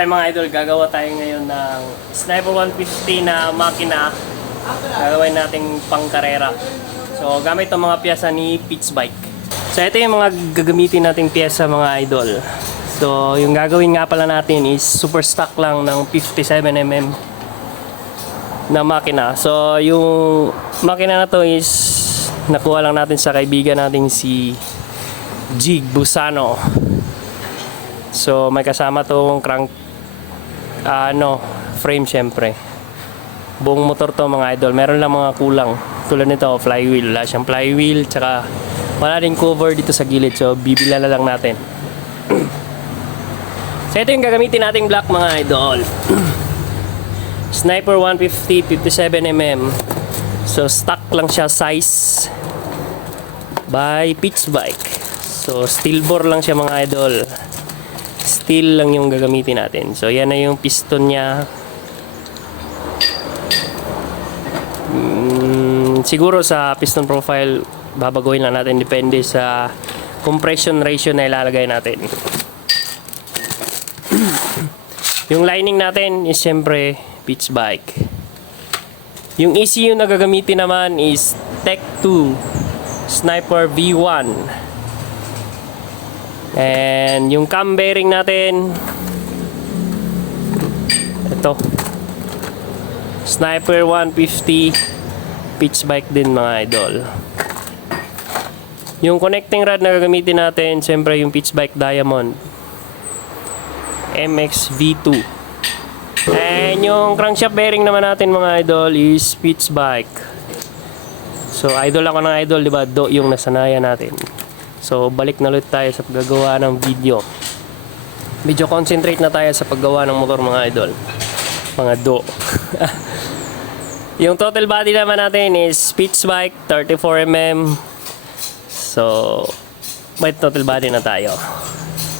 Ay mga idol, gagawa tayo ngayon ng Sniper 150 na makina. Gagawin nating pangkarera. So gamit ang mga piyesa ni Pitts Bike. So ito yung mga gagamitin nating piyesa mga idol. So yung gagawin nga pala natin is super stock lang ng 57mm na makina. So yung makina na to is nakuha lang natin sa kaibigan nating si Jig Busano. So may kasama tong crank frame syempre. Buong motor to mga idol. Meron lang mga kulang. Tulad nito, flywheel. Wala siyang flywheel. Tsaka wala din cover dito sa gilid. So bibila na lang natin. So ito yung gagamitin nating block mga idol. Sniper 150 57mm. So stock lang siya size by Pitts Bike. So steel bore lang siya mga idol. Steel lang yung gagamitin natin. So yan na yung piston niya. Siguro sa piston profile babaguhin lang natin, depende sa compression ratio na ilalagay natin. Yung lining natin is siyempre Pitts Bike. Yung ECU na gagamitin naman is Tech 2 Sniper V1. And yung cam bearing natin, ito Sniper 150 Pitts Bike din mga idol. Yung connecting rod na gagamitin natin, siyempre yung Pitts Bike Diamond MX V2. And yung crankshaft bearing naman natin mga idol is Pitts Bike. So idol ako ng idol, diba? Do yung nasanayan natin. So balik na ulit tayo sa paggagawa ng video. Medyo concentrate na tayo sa paggawa ng motor mga idol. Mga do. Yung total body naman natin is Pitts Bike 34mm. So may total body na tayo.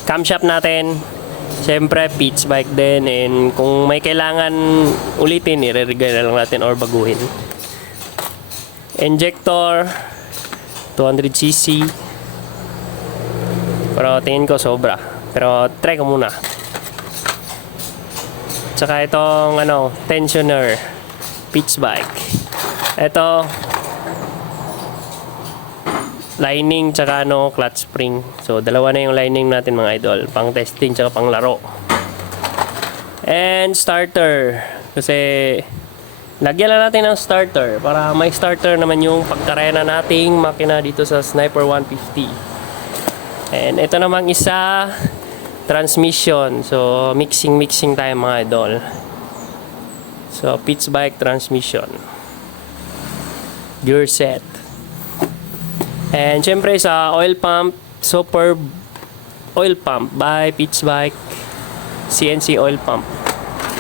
Camshaft natin siyempre Pitts Bike din. And kung may kailangan ulitin, i-re-regale na lang natin or baguhin. Injector 200cc. Pero tingin ko sobra. Pero try ko muna. Tsaka itong tensioner Pitts Bike. Ito lining tsaka clutch spring. So dalawa na yung lining natin mga idol. Pang testing tsaka pang laro. And starter. Kasi lagyan lang natin ng starter para may starter naman yung pagkarena nating makina dito sa Sniper 150. And ito namang isa, transmission. So mixing tayo mga idol. So Pitts Bike transmission, gear set. And syempre sa oil pump, Superb oil pump by Pitts Bike, CNC oil pump.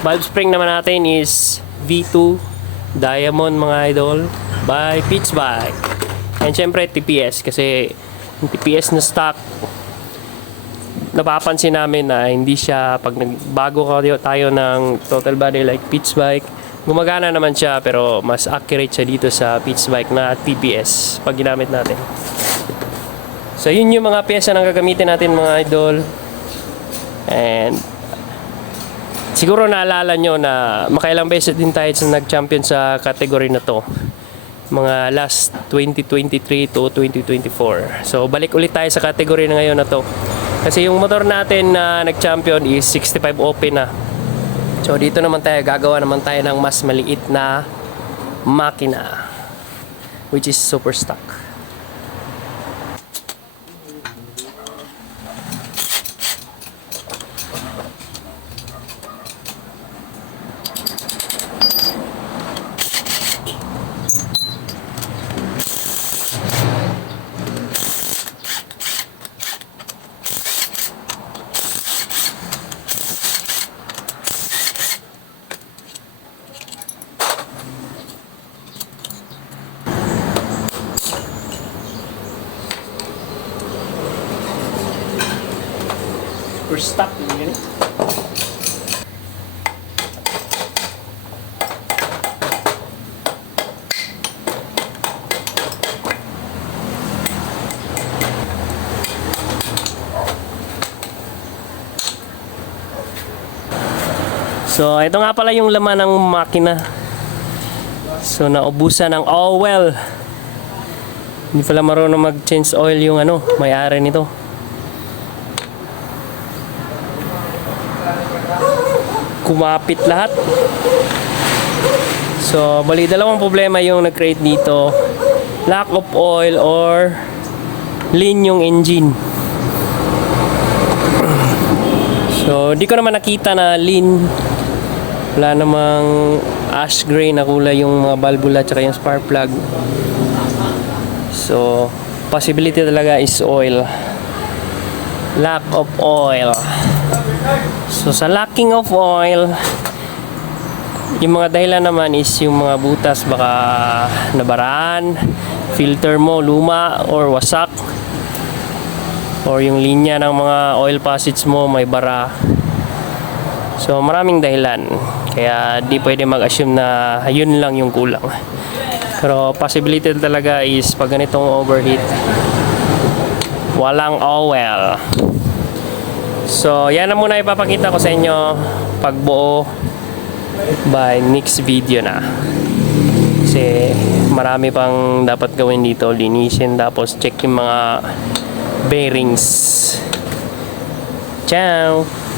Valve spring naman natin is V2 Diamond mga idol by Pitts Bike. And syempre TPS, kasi yung TPS na stock, napapansin namin na hindi siya, pag nagbago tayo ng total body like Pitts Bike, gumagana naman siya pero mas accurate siya dito sa Pitts Bike na TPS pag ginamit natin. So yun yung mga pyesa na gagamitin natin mga idol. And siguro naalala nyo na makailang beses din tayo nag-champion sa category na to, mga last 2023 to 2024. So balik ulit tayo sa category na ngayon na to. Kasi yung motor natin na nag-champion is 65 open na. So dito naman tayo, gagawa naman tayo ng mas maliit na makina, which is super stock. We're stuck in here. So, ito nga pala yung laman ng makina. So, naubusan ng oil. Hindi pala marunong mag-change oil yung may-ari nito. Kumapit lahat. So, bali dalawang problema yung nag-create dito. Lack of oil or lean yung engine. So, di ko naman nakita na lean. Wala namang ash gray na kulay yung mga valvula tsaka yung spark plug. So, possibility talaga is oil. Lack of oil. So, sa lacking of oil, yung mga dahilan naman is yung mga butas baka nabaraan, filter mo luma or wasak, or yung linya ng mga oil passage mo may bara. So, maraming dahilan. Kaya di pwede mag-assume na yun lang yung kulang. Pero possibility talaga is pag ganitong overheat, walang oil. So, yan na muna ipapakita ko sa inyo pagbuo by next video na. Kasi marami pang dapat gawin dito. Linisin, tapos check yung mga bearings. Ciao!